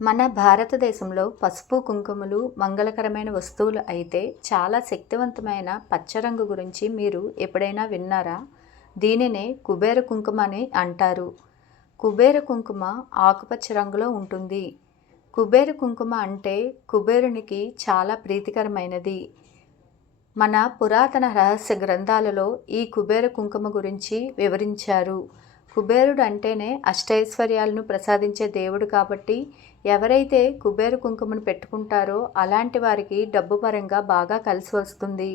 మన భారతదేశంలో పసుపు కుంకుమలు మంగళకరమైన వస్తువులు అయితే చాలా శక్తివంతమైన పచ్చ రంగు గురించి మీరు ఎప్పుడైనా విన్నారా? దీనినే కుబేర కుంకుమ అని అంటారు. కుబేర కుంకుమ ఆకుపచ్చ రంగులో ఉంటుంది. కుబేర కుంకుమ అంటే కుబేరునికి చాలా ప్రీతికరమైనది. మన పురాతన రహస్య గ్రంథాలలో ఈ కుబేర కుంకుమ గురించి వివరించారు. కుబేరుడు అంటేనే అష్టైశ్వర్యాలను ప్రసాదించే దేవుడు కాబట్టి ఎవరైతే కుబేర కుంకుమను పెట్టుకుంటారో అలాంటి వారికి డబ్బు పరంగా బాగా కలిసి వస్తుంది.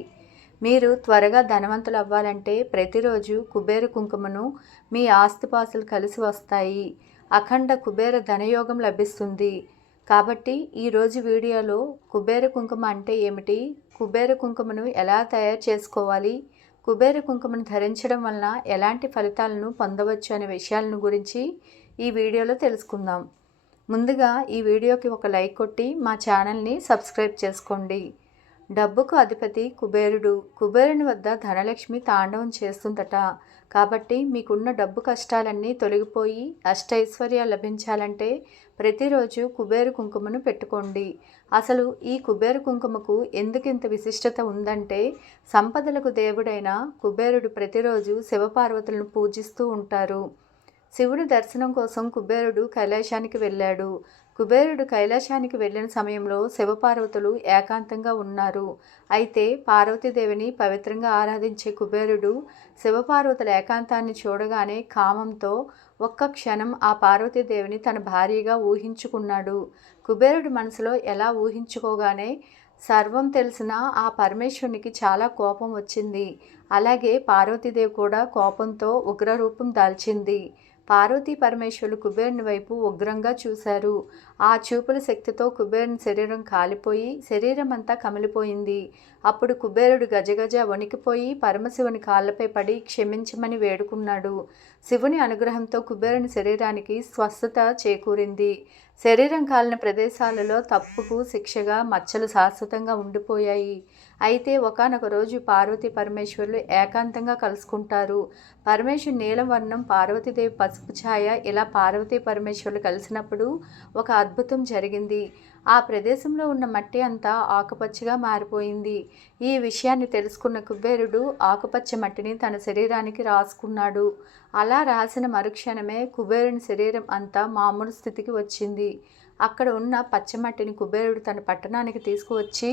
మీరు త్వరగా ధనవంతులు అవ్వాలంటే ప్రతిరోజు కుబేర కుంకుమను మీ ఆస్తిపాస్తులు కలిసి వస్తాయి. అఖండ కుబేర ధనయోగం లభిస్తుంది. కాబట్టి ఈరోజు వీడియోలో కుబేర కుంకుమ అంటే ఏమిటి, కుబేర కుంకుమను ఎలా తయారు చేసుకోవాలి, కుబేర కుంకుమను ధరించడం వలన ఎలాంటి ఫలితాలను పొందవచ్చు అనే విషయాలను గురించి ఈ వీడియోలో తెలుసుకుందాం. ముందుగా ఈ వీడియోకి ఒక లైక్ కొట్టి మా ఛానల్ని సబ్స్క్రైబ్ చేసుకోండి. డబ్బుకు అధిపతి కుబేరుడు. కుబేరుని వద్ద ధనలక్ష్మి తాండవం చేస్తుందట. కాబట్టి మీకున్న డబ్బు కష్టాలన్నీ తొలగిపోయి అష్టైశ్వర్యాలు లభించాలంటే ప్రతిరోజు కుబేర కుంకుమను పెట్టుకోండి. అసలు ఈ కుబేర కుంకుమకు ఎందుకింత విశిష్టత ఉందంటే, సంపదలకు దేవుడైన కుబేరుడు ప్రతిరోజు శివపార్వతులను పూజిస్తూ ఉంటారు. శివుడి దర్శనం కోసం కుబేరుడు కైలాసానికి వెళ్ళాడు. కుబేరుడు కైలాసానికి వెళ్ళిన సమయంలో శివపార్వతులు ఏకాంతంగా ఉన్నారు. అయితే పార్వతీదేవిని పవిత్రంగా ఆరాధించే కుబేరుడు శివపార్వతుల ఏకాంతాన్ని చూడగానే కామంతో ఒక్క క్షణం ఆ పార్వతీదేవిని తన భార్యగా ఊహించుకున్నాడు. కుబేరుడి మనసులో ఎలా ఊహించుకోగానే సర్వం తెలిసిన ఆ పరమేశ్వరునికి చాలా కోపం వచ్చింది. అలాగే పార్వతీదేవి కూడా కోపంతో ఉగ్రరూపం దాల్చింది. పార్వతీ పరమేశ్వరులు కుబేరుని వైపు ఉగ్రంగా చూశారు. ఆ చూపుల శక్తితో కుబేరుని శరీరం కాలిపోయి శరీరం అంతా కమిలిపోయింది. అప్పుడు కుబేరుడు గజగజ వణికిపోయి పరమశివుని కాళ్ళపై పడి క్షమించమని వేడుకున్నాడు. శివుని అనుగ్రహంతో కుబేరుని శరీరానికి స్వస్థత చేకూరింది. శరీరం కాలిన ప్రదేశాలలో తప్పుకు శిక్షగా మచ్చలు శాశ్వతంగా ఉండిపోయాయి. అయితే ఒకానొక రోజు పార్వతీ పరమేశ్వరులు ఏకాంతంగా కలుసుకుంటారు. పరమేశ్వరు నీలం వర్ణం, పార్వతీదేవి పసుపు ఛాయ, ఇలా పార్వతీ పరమేశ్వరులు కలిసినప్పుడు ఒక అద్భుతం జరిగింది. ఆ ప్రదేశంలో ఉన్న మట్టి అంతా ఆకుపచ్చగా మారిపోయింది. ఈ విషయాన్ని తెలుసుకున్న కుబేరుడు ఆకుపచ్చ మట్టిని తన శరీరానికి రాసుకున్నాడు. అలా రాసిన మరుక్షణమే కుబేరుని శరీరం అంతా మామూలు స్థితికి వచ్చింది. అక్కడ ఉన్న పచ్చమట్టిని కుబేరుడు తన పట్టణానికి తీసుకువచ్చి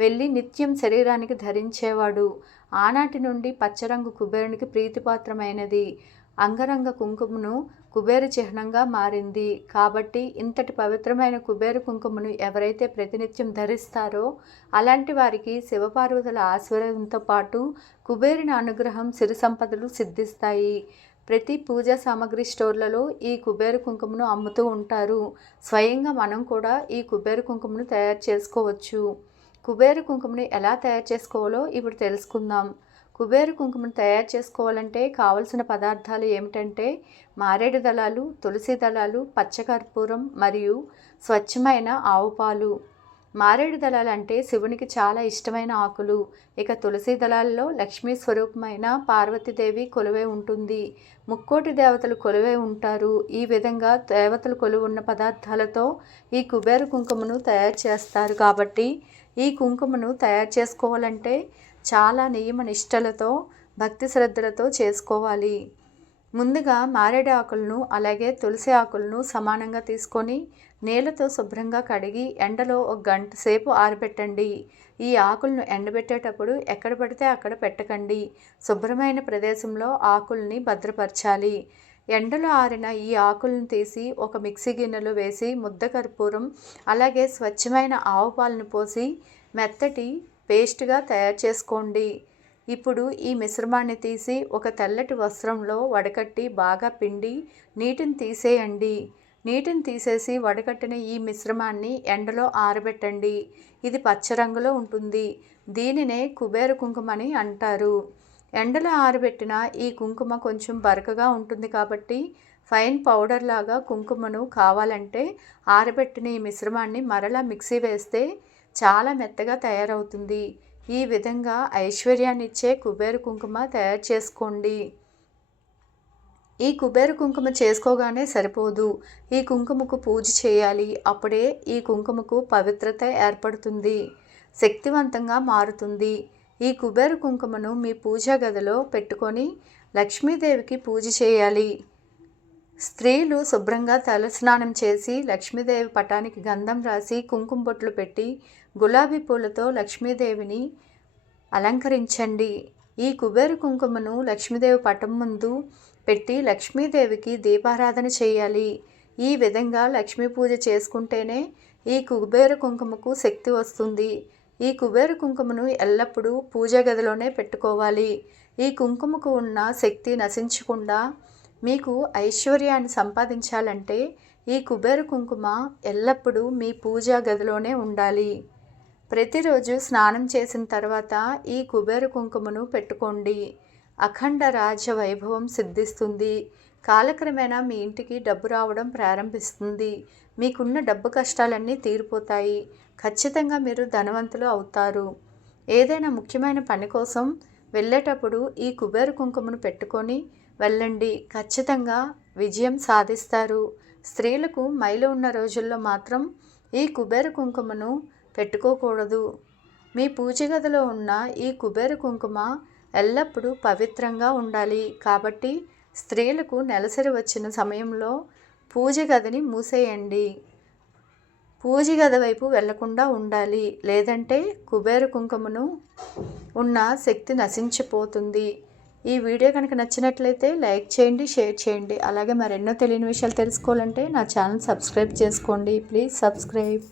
వెళ్ళి నిత్యం శరీరానికి ధరించేవాడు. ఆనాటి నుండి పచ్చరంగు కుబేరునికి ప్రీతిపాత్రమైనది. అంగరంగ కుంకుమను కుబేర చిహ్నంగా మారింది. కాబట్టి ఇంతటి పవిత్రమైన కుబేర కుంకుమను ఎవరైతే ప్రతినిత్యం ధరిస్తారో అలాంటి వారికి శివపార్వతుల ఆశీర్వాదంతో పాటు కుబేరుని అనుగ్రహం, సిరి సంపదలు సిద్ధిస్తాయి. ప్రతి పూజా సామాగ్రి స్టోర్లలో ఈ కుబేర కుంకుమను అమ్ముతూ ఉంటారు. స్వయంగా మనం కూడా ఈ కుబేర కుంకుమను తయారు చేసుకోవచ్చు. కుబేర కుంకుమను ఎలా తయారు చేసుకోవాలో ఇప్పుడు తెలుసుకుందాం. కుబేర కుంకుమను తయారు చేసుకోవాలంటే కావలసిన పదార్థాలు ఏమిటంటే మారేడు దళాలు, తులసి దళాలు, పచ్చకర్పూరం మరియు స్వచ్ఛమైన ఆవు పాలు. మారేడు దళాలు అంటే శివునికి చాలా ఇష్టమైన ఆకులు. ఇక తులసి దళాల్లో లక్ష్మీ స్వరూపమైన పార్వతీదేవి కొలువై ఉంటుంది. ముక్కోటి దేవతలు కొలువై ఉంటారు. ఈ విధంగా దేవతలు కొలువున్న పదార్థాలతో ఈ కుబేర కుంకుమను తయారు చేస్తారు. కాబట్టి ఈ కుంకుమను తయారు చేసుకోవాలంటే చాలా నియమ నిష్టలతో, భక్తి శ్రద్ధలతో చేసుకోవాలి. ముందుగా మారేడు ఆకులను అలాగే తులసి ఆకులను సమానంగా తీసుకొని నీళ్ళతో శుభ్రంగా కడిగి ఎండలో 1 గంట సేపు ఆరబెట్టండి. ఈ ఆకులను ఎండబెట్టేటప్పుడు ఎక్కడ పడితే అక్కడ పెట్టకండి. శుభ్రమైన ప్రదేశంలో ఆకుల్ని భద్రపరచాలి. ఎండలో ఆరిన ఈ ఆకులను తీసి ఒక మిక్సీ గిన్నెలో వేసి ముద్ద కర్పూరం అలాగే స్వచ్ఛమైన ఆవు పాలను పోసి మెత్తటి పేస్ట్గా తయారు చేసుకోండి. ఇప్పుడు ఈ మిశ్రమాన్ని తీసి ఒక తెల్లటి వస్త్రంలో వడకట్టి బాగా పిండి నీటిని తీసేయండి. నీటిని తీసేసి వడకట్టిన ఈ మిశ్రమాన్ని ఎండలో ఆరబెట్టండి. ఇది పచ్చ రంగులో ఉంటుంది. దీనినే కుబేర కుంకుమ అని అంటారు. ఎండలో ఆరబెట్టిన ఈ కుంకుమ కొంచెం బరకగా ఉంటుంది కాబట్టి ఫైన్ పౌడర్ లాగా కుంకుమను కావాలంటే ఆరబెట్టిన ఈ మిశ్రమాన్ని మరలా మిక్సీ వేస్తే చాలా మెత్తగా తయారవుతుంది. ఈ విధంగా ఐశ్వర్యాన్నిచ్చే కుబేర కుంకుమ తయారు చేసుకోండి. ఈ కుబేర కుంకుమ చేసుకోగానే సరిపోదు. ఈ కుంకుమకు పూజ చేయాలి. అప్పుడే ఈ కుంకుమకు పవిత్రత ఏర్పడుతుంది, శక్తివంతంగా మారుతుంది. ఈ కుబేర కుంకుమను మీ పూజా గదిలో పెట్టుకొని లక్ష్మీదేవికి పూజ చేయాలి. స్త్రీలు శుభ్రంగా తలస్నానం చేసి లక్ష్మీదేవి పటానికి గంధం రాసి కుంకుమ బొట్లు పెట్టి గులాబీ పూలతో లక్ష్మీదేవిని అలంకరించండి. ఈ కుబేర కుంకుమను లక్ష్మీదేవి పటం ముందు పెట్టి లక్ష్మీదేవికి దీపారాధన చేయాలి. ఈ విధంగా లక్ష్మీ పూజ చేసుకుంటేనే ఈ కుబేర కుంకుమకు శక్తి వస్తుంది. ఈ కుబేర కుంకుమను ఎల్లప్పుడూ పూజా గదిలోనే పెట్టుకోవాలి. ఈ కుంకుమకు ఉన్న శక్తి నశించకుండా మీకు ఐశ్వర్యాన్ని సంపాదించాలంటే ఈ కుబేర కుంకుమ ఎల్లప్పుడూ మీ పూజా గదిలోనే ఉండాలి. ప్రతిరోజు స్నానం చేసిన తర్వాత ఈ కుబేర కుంకుమను పెట్టుకోండి. అఖండ రాజ్య వైభవం సిద్ధిస్తుంది. కాలక్రమేణా మీ ఇంటికి డబ్బు రావడం ప్రారంభిస్తుంది. మీకున్న డబ్బు కష్టాలన్నీ తీరిపోతాయి. ఖచ్చితంగా మీరు ధనవంతులు అవుతారు. ఏదైనా ముఖ్యమైన పని కోసం వెళ్ళేటప్పుడు ఈ కుబేర కుంకుమను పెట్టుకొని వెళ్ళండి. ఖచ్చితంగా విజయం సాధిస్తారు. స్త్రీలకు మైలు ఉన్న రోజుల్లో మాత్రం ఈ కుబేర కుంకుమను పెట్టుకోకూడదు. మీ పూజ గదిలో ఉన్న ఈ కుబేర కుంకుమ ఎల్లప్పుడూ పవిత్రంగా ఉండాలి. కాబట్టి స్త్రీలకు నెలసరి వచ్చిన సమయంలో పూజ గదిని మూసేయండి. పూజ గది వైపు వెళ్లకుండా ఉండాలి. లేదంటే కుబేర కుంకుమను ఉన్న శక్తి నశించిపోతుంది. ఈ వీడియో కనుక నచ్చినట్లయితే లైక్ చేయండి, షేర్ చేయండి. అలాగే మరెన్నో తెలియని విషయాలు తెలుసుకోవాలంటే నా ఛానల్ సబ్స్క్రైబ్ చేసుకోండి. Please subscribe.